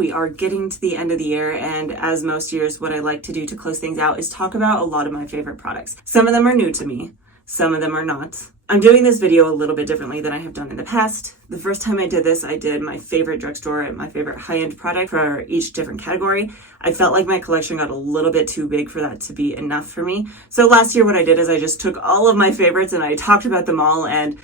We are getting to the end of the year, and as most years, what I like to do to close things out is talk about a lot of my favorite products. Some of them are new to me, some of them are not. I'm doing this video a little bit differently than I have done in the past. The first time I did this, I did my favorite drugstore and my favorite high-end product for each different category. I felt like my collection got a little bit too big for that to be enough for me. So last year what I did is I just took all of my favorites and I talked about them all, and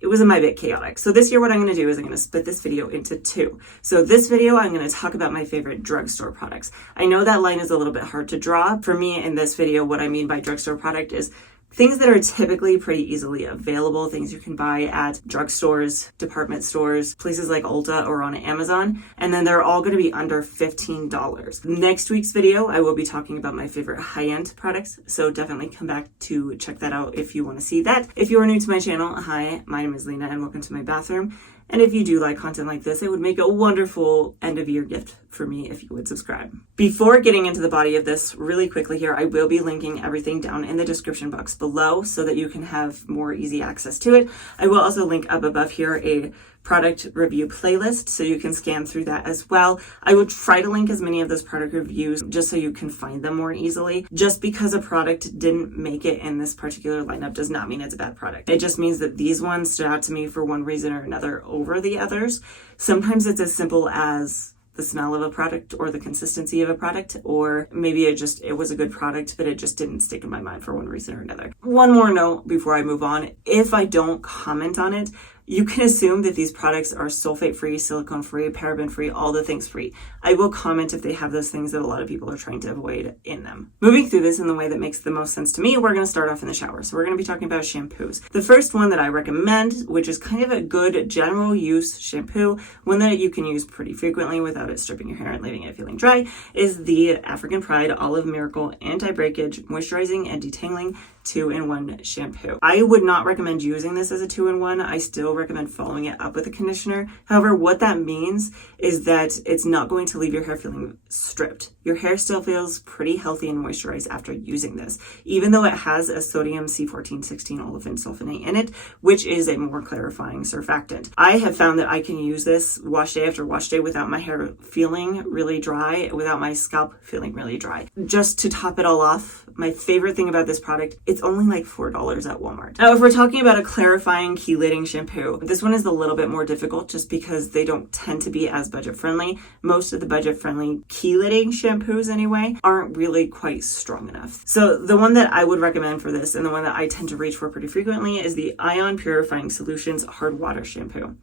it was a bit chaotic. So this year what I'm going to do is I'm going to split this video into two. So this video, I'm going to talk about my favorite drugstore products. I know that line is a little bit hard to draw. For me in this video, what I mean by drugstore product is things that are typically pretty easily available, things you can buy at drugstores, department stores, places like Ulta or on Amazon, and then they're all going to be under $15. Next week's video, I will be talking about my favorite high-end products, so definitely come back to check that out if you want to see that. If you are new to my channel, hi, my name is Lena and welcome to my bathroom. And if you do like content like this, it would make a wonderful end of year gift for me if you would subscribe. Before getting into the body of this, really quickly here, I will be linking everything down in the description box below so that you can have more easy access to it. I will also link up above here a product review playlist so you can scan through that as well. I will try to link as many of those product reviews just so you can find them more easily. Just because a product didn't make it in this particular lineup does not mean it's a bad product. It just means that these ones stood out to me for one reason or another over the others. Sometimes it's as simple as the smell of a product or the consistency of a product, or maybe it was a good product, but it just didn't stick in my mind for one reason or another. One more note before I move on. If I don't comment on it, you can assume that these products are sulfate-free, silicone-free, paraben-free, all the things free. I will comment if they have those things that a lot of people are trying to avoid in them. Moving through this in the way that makes the most sense to me, we're going to start off in the shower. So we're going to be talking about shampoos. The first one that I recommend, which is kind of a good general use shampoo, one that you can use pretty frequently without it stripping your hair and leaving it feeling dry, is the African Pride Olive Miracle Anti-Breakage Moisturizing and Detangling 2-in-1 shampoo. I would not recommend using this as a 2-in-1. I still recommend following it up with a conditioner. However, what that means is that it's not going to leave your hair feeling stripped. Your hair still feels pretty healthy and moisturized after using this, even though it has a sodium C14-16 olefin sulfonate in it, which is a more clarifying surfactant. I have found that I can use this wash day after wash day without my hair feeling really dry, without my scalp feeling really dry. Just to top it all off, my favorite thing about this product, it's only like $4 at Walmart. Now, if we're talking about a clarifying chelating shampoo, this one is a little bit more difficult just because they don't tend to be as budget friendly. Most of the budget friendly chelating shampoos anyway aren't really quite strong enough. So the one that I would recommend for this, and the one that I tend to reach for pretty frequently, is the Ion Purifying Solutions Hard Water Shampoo.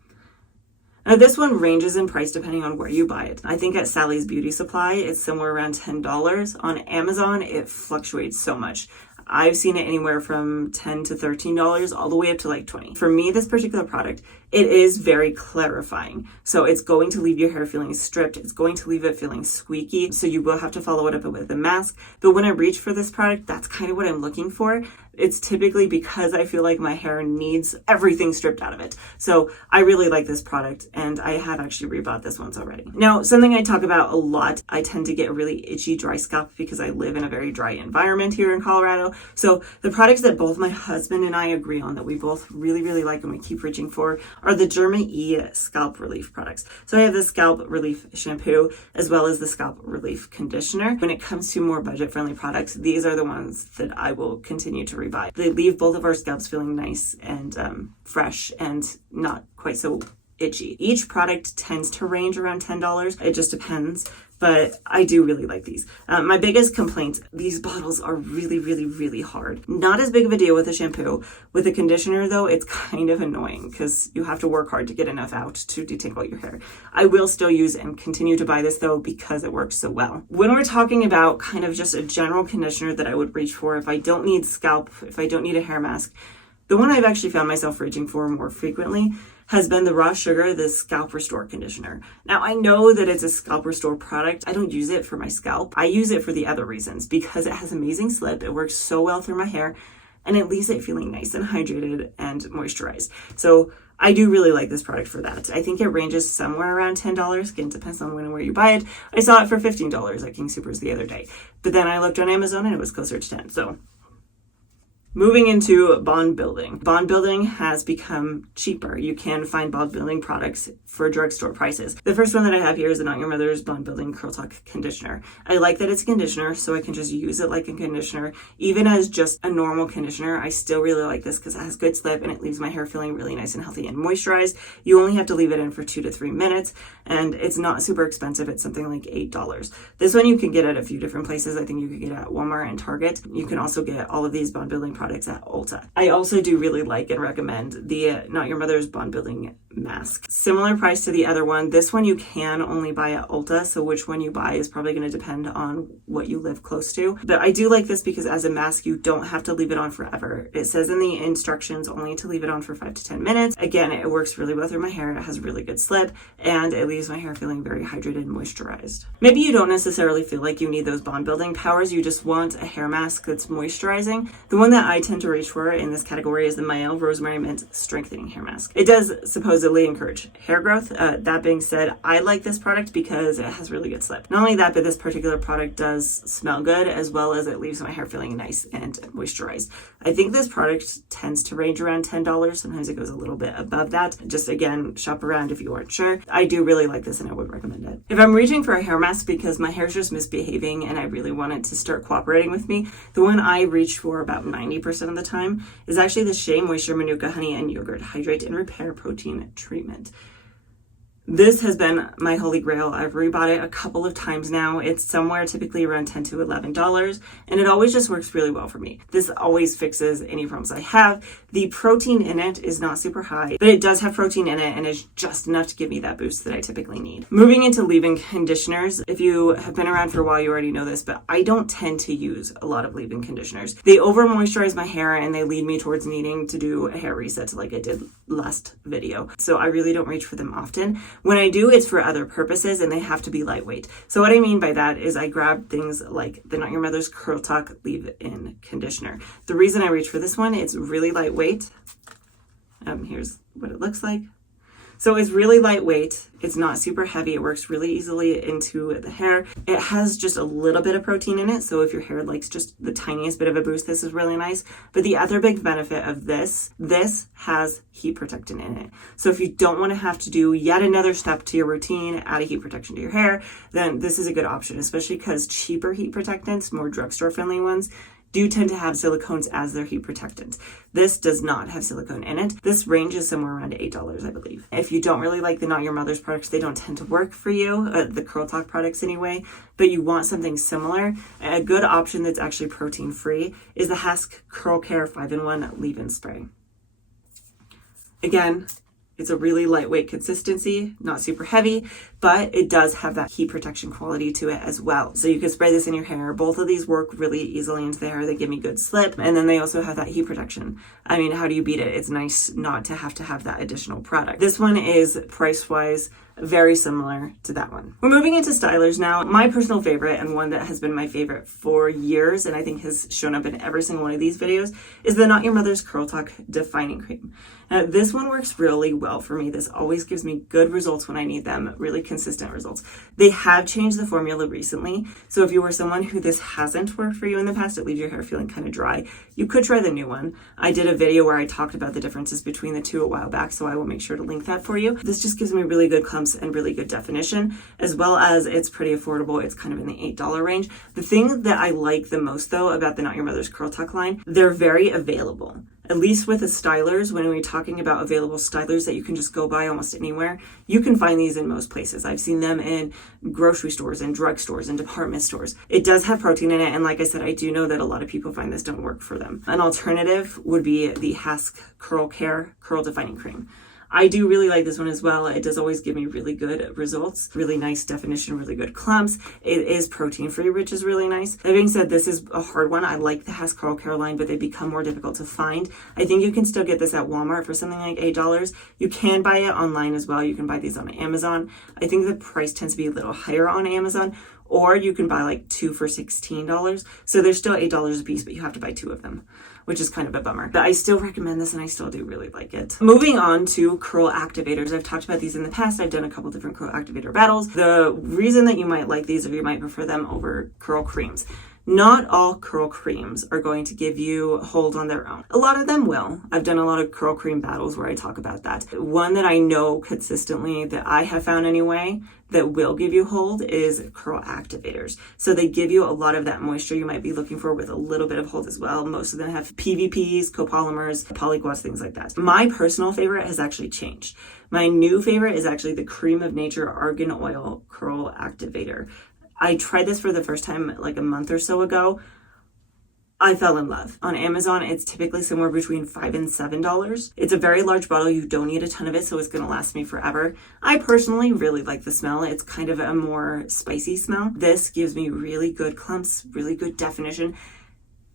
Now this one ranges in price depending on where you buy it. I think at Sally's Beauty Supply, it's somewhere around $10. On Amazon, it fluctuates so much. I've seen it anywhere from $10 to $13 all the way up to like $20. For me, this particular product, it is very clarifying. So it's going to leave your hair feeling stripped. It's going to leave it feeling squeaky. So you will have to follow it up with a mask. But when I reach for this product, that's kind of what I'm looking for. It's typically because I feel like my hair needs everything stripped out of it. So I really like this product, and I have actually rebought this once already. Now, something I talk about a lot, I tend to get a really itchy, dry scalp because I live in a very dry environment here in Colorado. So the products that both my husband and I agree on that we both really, really like and we keep reaching for are the Derma E Scalp Relief products. So I have the Scalp Relief Shampoo as well as the Scalp Relief Conditioner. When it comes to more budget-friendly products, these are the ones that I will continue to rebuy. They leave both of our scalps feeling nice and fresh and not quite so itchy. Each product tends to range around $10. It just depends. But I do really like these. My biggest complaint, these bottles are really, really, really hard. Not as big of a deal with a shampoo. With a conditioner though, it's kind of annoying because you have to work hard to get enough out to detangle your hair. I will still use and continue to buy this though because it works so well. When we're talking about kind of just a general conditioner that I would reach for if I don't need scalp, if I don't need a hair mask, the one I've actually found myself reaching for more frequently has been the Raw Sugar, the Scalp Restore Conditioner. Now, I know that it's a Scalp Restore product. I don't use it for my scalp. I use it for the other reasons because it has amazing slip. It works so well through my hair and it leaves it feeling nice and hydrated and moisturized. So I do really like this product for that. I think it ranges somewhere around $10. Again, it depends on when and where you buy it. I saw it for $15 at King Soopers the other day. But then I looked on Amazon and it was closer to $10. So Moving into bond building. Bond building has become cheaper. You can find bond building products for drugstore prices. The first one that I have here is the Not Your Mother's Bond Building Curl Talk Conditioner. I like that it's a conditioner, so I can just use it like a conditioner. Even as just a normal conditioner, I still really like this because it has good slip and it leaves my hair feeling really nice and healthy and moisturized. You only have to leave it in for 2 to 3 minutes, and it's not super expensive. It's something like $8. This one you can get at a few different places. I think you can get at Walmart and Target. You can also get all of these bond building products at Ulta. I also do really like and recommend the Not Your Mother's Bond Building Mask. Similar price to the other one. This one you can only buy at Ulta, so which one you buy is probably going to depend on what you live close to. But I do like this because as a mask, you don't have to leave it on forever. It says in the instructions only to leave it on for 5 to 10 minutes. Again, it works really well through my hair. It has really good slip, and it leaves my hair feeling very hydrated and moisturized. Maybe you don't necessarily feel like you need those bond building powers. You just want a hair mask that's moisturizing. The one that I tend to reach for in this category is the Mayo Rosemary Mint Strengthening Hair Mask. It does supposedly encourage hair growth. That being said, I like this product because it has really good slip. Not only that, but this particular product does smell good, as well as it leaves my hair feeling nice and moisturized. I think this product tends to range around $10. Sometimes it goes a little bit above that. Just again, shop around if you aren't sure. I do really like this and I would recommend it. If I'm reaching for a hair mask because my hair's just misbehaving and I really want it to start cooperating with me, the one I reach for about 90% of the time is actually the Shea Moisture Manuka Honey and Yogurt Hydrate and Repair Protein Treatment. This has been my holy grail. I've rebought it a couple of times now. It's somewhere typically around $10 to $11, and it always just works really well for me. This always fixes any problems I have. The protein in it is not super high, but it does have protein in it and is just enough to give me that boost that I typically need. Moving into leave-in conditioners. If you have been around for a while, you already know this, but I don't tend to use a lot of leave-in conditioners. They over-moisturize my hair and they lead me towards needing to do a hair reset like I did last video. So I really don't reach for them often. When I do, it's for other purposes and they have to be lightweight. So what I mean by that is I grab things like the Not Your Mother's Curl Talk Leave-In Conditioner. The reason I reach for this one, it's really lightweight. Here's what it looks like. So it's really lightweight. It's not super heavy. It works really easily into the hair. It has just a little bit of protein in it. So if your hair likes just the tiniest bit of a boost, this is really nice. But the other big benefit of this has heat protectant in it. So if you don't want to have to do yet another step to your routine, add a heat protection to your hair, then this is a good option, especially because cheaper heat protectants, more drugstore friendly ones, do tend to have silicones as their heat protectant. This does not have silicone in it. This range is somewhere around $8, I believe. If you don't really like the Not Your Mother's products, they don't tend to work for you, the Curl Talk products anyway, but you want something similar, a good option that's actually protein free is the Hask Curl Care 5-in-1 Leave-In Spray. Again, it's a really lightweight consistency, not super heavy, but it does have that heat protection quality to it as well. So you can spray this in your hair. Both of these work really easily into the hair. They give me good slip, and then they also have that heat protection. I mean, how do you beat it? It's nice not to have that additional product. This one is price-wise very similar to that one. We're moving into stylers now. My personal favorite, and one that has been my favorite for years, and I think has shown up in every single one of these videos, is the Not Your Mother's Curl Talk Defining Cream. Now, this one works really well for me. This always gives me good results when I need them, really consistent results. They have changed the formula recently, so if you were someone who this hasn't worked for you in the past, it leaves your hair feeling kind of dry, you could try the new one. I did a video where I talked about the differences between the two a while back, so I will make sure to link that for you. This just gives me really good clumps and really good definition, as well as it's pretty affordable. It's kind of in the $8 range. The thing that I like the most though about the Not Your Mother's Curl Talk line, they're very available. At least with the stylers, when we're talking about available stylers that you can just go buy almost anywhere, you can find these in most places. I've seen them in grocery stores and drugstores and department stores. It does have protein in it, and like I said, I do know that a lot of people find this don't work for them. An alternative would be the Hask Curl Care Curl Defining Cream. I do really like this one as well. It does always give me really good results, really nice definition, really good clumps. It is protein free, which is really nice. That being said, this is a hard one. I like the Hask Curl Care line, but they become more difficult to find. I think you can still get this at Walmart for something like $8. You can buy it online as well. You can buy these on Amazon. I think the price tends to be a little higher on Amazon, or you can buy like 2 for $16. So they're still $8 a piece, but you have to buy 2 of them, which is kind of a bummer. But I still recommend this and I still do really like it. Moving on to curl activators. I've talked about these in the past. I've done a couple different curl activator battles. The reason that you might like these or you might prefer them over curl creams. Not all curl creams are going to give you hold on their own. A lot of them will. I've done a lot of curl cream battles where I talk about that. One that I know consistently, that I have found anyway, that will give you hold is curl activators. So they give you a lot of that moisture you might be looking for with a little bit of hold as well. Most of them have PVPs, copolymers, polygloss, things like that. My personal favorite has actually changed. My new favorite is actually the Cream of Nature Argan Oil Curl Activator. I tried this for the first time like a month or so ago. I fell in love. On Amazon, it's typically somewhere between $5 and $7. It's a very large bottle. You don't need a ton of it, so it's going to last me forever. I personally really like the smell. It's kind of a more spicy smell. This gives me really good clumps, really good definition,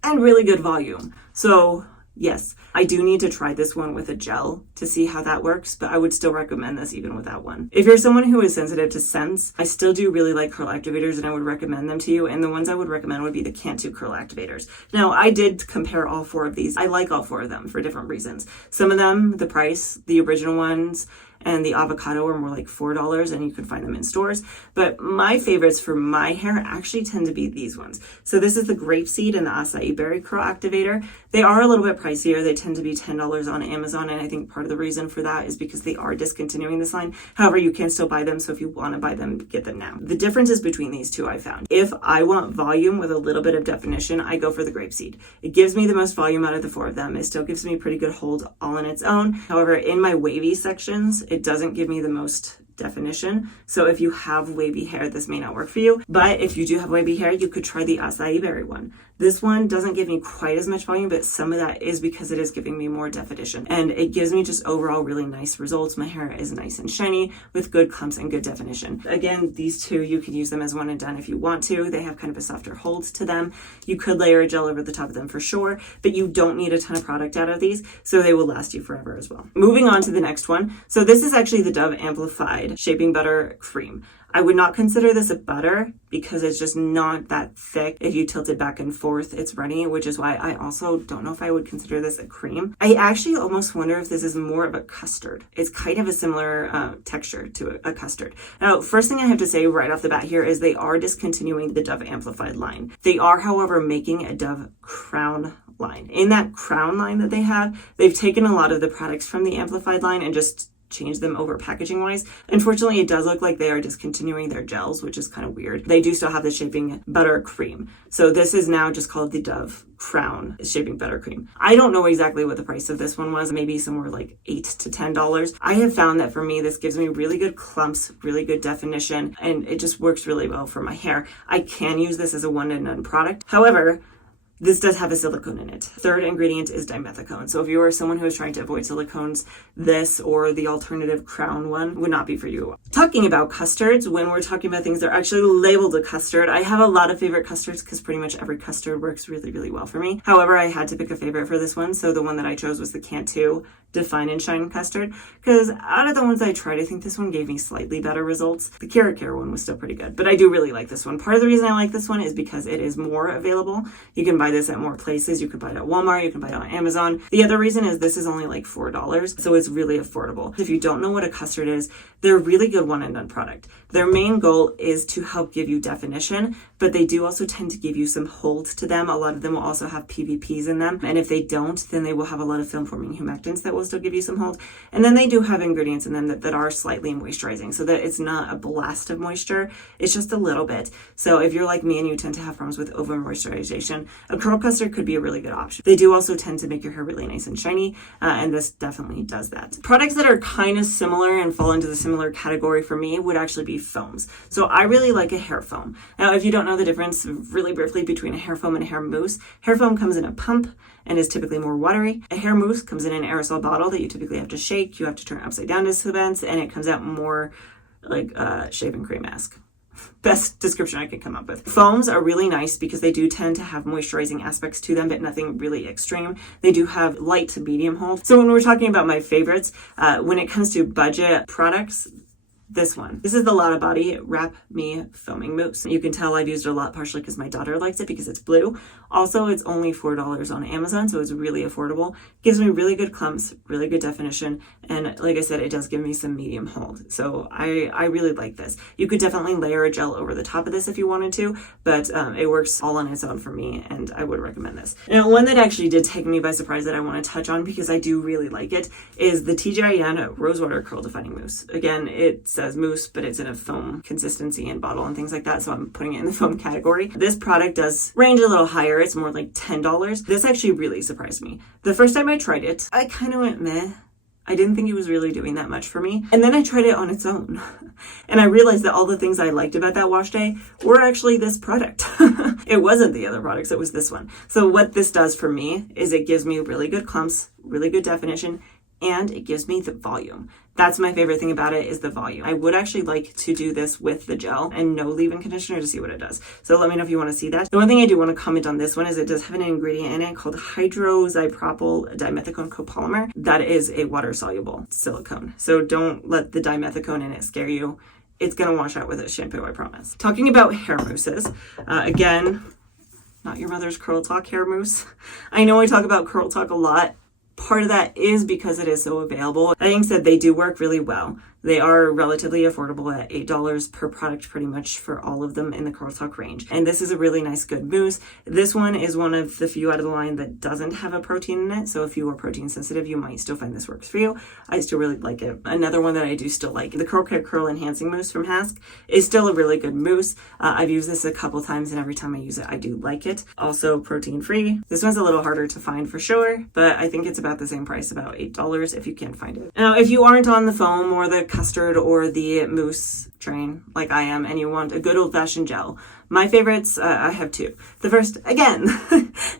and really good volume. So yes, I do need to try this one with a gel to see how that works, but I would still recommend this even without one. If you're someone who is sensitive to scents, I still do really like curl activators and I would recommend them to you. And the ones I would recommend would be the Cantu curl activators. Now, I did compare all 4 of these. I like all 4 of them for different reasons. Some of them, the price, the original ones, and the avocado are more like $4 and you can find them in stores. But my favorites for my hair actually tend to be these ones. So this is the grapeseed and the acai berry curl activator. They are a little bit pricier. They tend to be $10 on Amazon. And I think part of the reason for that is because they are discontinuing this line. However, you can still buy them. So if you want to buy them, get them now. The differences between these two I found. If I want volume with a little bit of definition, I go for the grapeseed. It gives me the most volume out of the 4 of them. It still gives me pretty good hold all on its own. However, in my wavy sections, it doesn't give me the most definition. So if you have wavy hair, this may not work for you. But if you do have wavy hair, you could try the acai berry one. This one doesn't give me quite as much volume, but some of that is because it is giving me more definition. And it gives me just overall really nice results. My hair is nice and shiny with good clumps and good definition. Again, these two, you could use them as one and done if you want to. They have kind of a softer hold to them. You could layer a gel over the top of them for sure, but you don't need a ton of product out of these, so they will last you forever as well. Moving on to the next one. So this is actually the Dove Amplified Shaping Butter Cream. I would not consider this a butter because it's just not that thick. If you tilt it back and forth, it's runny, which is why I also don't know if I would consider this a cream. I actually almost wonder if this is more of a custard. It's kind of a similar texture to a custard. Now, first thing I have to say right off the bat here is they are discontinuing the Dove Amplified line. They are, however, making a Dove Crown line. In that crown line that they have, they've taken a lot of the products from the Amplified line and just change them over packaging wise. Unfortunately, it does look like they are discontinuing their gels, which is kind of weird. They do still have the Shaping Butter Cream. So this is now just called the Dove Crown Shaping Butter Cream. I don't know exactly what the price of this one was, maybe somewhere like $8 to $10. I have found that for me, this gives me really good clumps, really good definition, and it just works really well for my hair. I can use this as a one and done product. However, this does have a silicone in it. Third ingredient is dimethicone. So if you are someone who is trying to avoid silicones, this or the alternative crown one would not be for you. Talking about custards, when we're talking about things that are actually labeled a custard, I have a lot of favorite custards because pretty much every custard works really, really well for me. However, I had to pick a favorite for this one. So the one that I chose was the Cantu Define and Shine Custard, because out of the ones I tried, I think this one gave me slightly better results. The Carrot Care one was still pretty good, but I do really like this one. Part of the reason I like this one is because it is more available. You can buy this at more places. You can buy it at Walmart, you can buy it on Amazon. The other reason is this is only like $4, so it's really affordable. If you don't know what a custard is, they're a really good one and done product. Their main goal is to help give you definition, but they do also tend to give you some hold to them. A lot of them will also have PVPs in them, and if they don't, then they will have a lot of film forming humectants that will still give you some hold. And then they do have ingredients in them that are slightly moisturizing, so that it's not a blast of moisture, it's just a little bit. So if you're like me and you tend to have problems with over moisturization, a curl custard could be a really good option. They do also tend to make your hair really nice and shiny, and this definitely does that. Products that are kind of similar and fall into the similar category for me would actually be foams. So I really like a hair foam. Now, if you don't know the difference really briefly between a hair foam and a hair mousse, hair foam comes in a pump and is typically more watery. A hair mousse comes in an aerosol bottle that you typically have to shake. You have to turn upside down to dispense, and it comes out more like a shaving cream mask. Best description I could come up with. Foams are really nice because they do tend to have moisturizing aspects to them, but nothing really extreme. They do have light to medium hold. So when we're talking about my favorites, when it comes to budget products, this one. This is the Lotta Body Wrap Me Foaming Mousse. You can tell I've used it a lot partially because my daughter likes it because it's blue. Also, it's only $4 on Amazon, so it's really affordable. Gives me really good clumps, really good definition, And like I said, it does give me some medium hold. So I really like this. You could definitely layer a gel over the top of this if you wanted to, but it works all on its own for me, and I would recommend this. Now, one that actually did take me by surprise that I want to touch on because I do really like it is the TGIN Rosewater Curl Defining Mousse. Again, it says mousse, but it's in a foam consistency and bottle and things like that, so I'm putting it in the foam category. This product does range a little higher. It's more like $10. This actually really surprised me. The first time I tried it, I kind of went meh. I didn't think it was really doing that much for me. And then I tried it on its own. And I realized that all the things I liked about that wash day were actually this product. It wasn't the other products, it was this one. So what this does for me is it gives me really good clumps, really good definition, and it gives me the volume. That's my favorite thing about it, is the volume. I would actually like to do this with the gel and no leave-in conditioner to see what it does. So let me know if you want to see that. The one thing I do want to comment on this one is it does have an ingredient in it called hydroxypropyl dimethicone copolymer. That is a water-soluble silicone. So don't let the dimethicone in it scare you. It's going to wash out with a shampoo, I promise. Talking about hair mousses, again, not your mother's Curl Talk hair mousse. I know I talk about Curl Talk a lot. Part of that is because it is so available. That being said, they do work really well. They are relatively affordable at $8 per product pretty much for all of them in the Curl Talk range. And this is a really nice, good mousse. This one is one of the few out of the line that doesn't have a protein in it. So if you are protein sensitive, you might still find this works for you. I still really like it. Another one that I do still like, the Curl Care Curl Enhancing Mousse from Hask, is still a really good mousse. I've used this a couple times and every time I use it, I do like it. Also protein free. This one's a little harder to find for sure, but I think it's about the same price, about $8 if you can't find it. Now, if you aren't on the foam or the custard or the mousse train like I am and you want a good old-fashioned gel, my favorites, I have two. The first, again,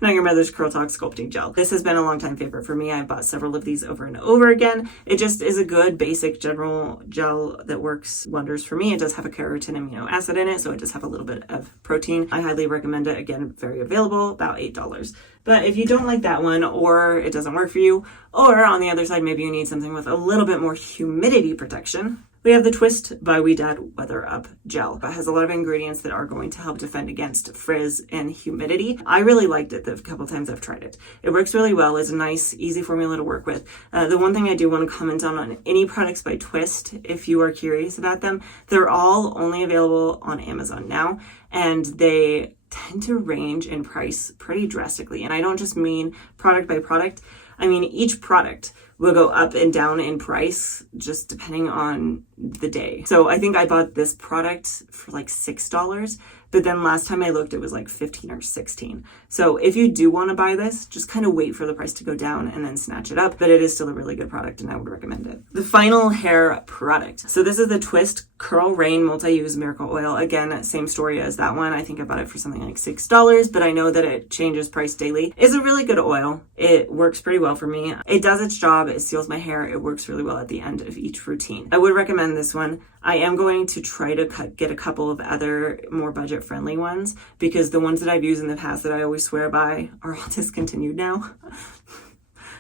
Not Your Mother's Curl Talk Sculpting Gel. This has been a long time favorite for me. I bought several of these over and over again. It just is a good basic general gel that works wonders for me. It does have a keratin amino acid in it, so it does have a little bit of protein. I highly recommend it. Again, very available, about $8. But if you don't like that one, or it doesn't work for you, or on the other side, maybe you need something with a little bit more humidity protection, we have the Twist by Ouidad Weather Up Gel. It has a lot of ingredients that are going to help defend against frizz and humidity. I really liked it the couple times I've tried it. It works really well. It's a nice, easy formula to work with. The one thing I do want to comment on any products by Twist, if you are curious about them, they're all only available on Amazon now, and they tend to range in price pretty drastically. And I don't just mean product by product. I mean, each product will go up and down in price just depending on the day. So I think I bought this product for like $6, but then last time I looked, it was like 15 or 16. So if you do want to buy this, just kind of wait for the price to go down and then snatch it up. But it is still a really good product and I would recommend it. The final hair product. So this is the Twist Curl Rain Multi-Use Miracle Oil. Again, same story as that one. I think I bought it for something like $6, but I know that it changes price daily. It's a really good oil. It works pretty well for me. It does its job. It seals my hair. It works really well at the end of each routine. I would recommend this one. I am going to try to get a couple of other more budget-friendly ones because the ones that I've used in the past that I always swear by are all discontinued now.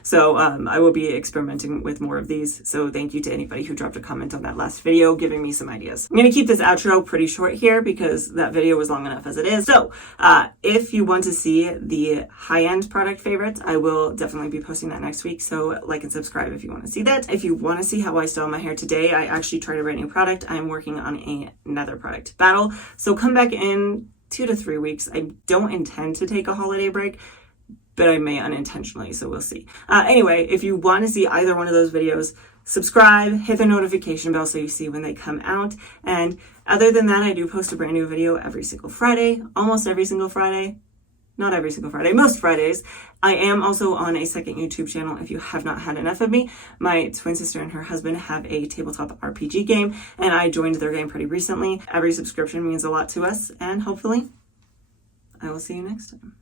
So I will be experimenting with more of these. So thank you to anybody who dropped a comment on that last video, giving me some ideas. I'm going to keep this outro pretty short here because that video was long enough as it is. So if you want to see the high-end product favorites, I will definitely be posting that next week. So like and subscribe if you want to see that. If you want to see how I style my hair today, I actually tried a brand new product. I'm working on another product battle. So come back in 2 to 3 weeks. I don't intend to take a holiday break, but I may unintentionally, so we'll see. Anyway, if you want to see either one of those videos, subscribe, hit the notification bell so you see when they come out. And other than that, I do post a brand new video every single Friday, almost every single Friday. Not every single Friday, most Fridays. I am also on a second YouTube channel if you have not had enough of me. My twin sister and her husband have a tabletop RPG game, and I joined their game pretty recently. Every subscription means a lot to us, and hopefully I will see you next time.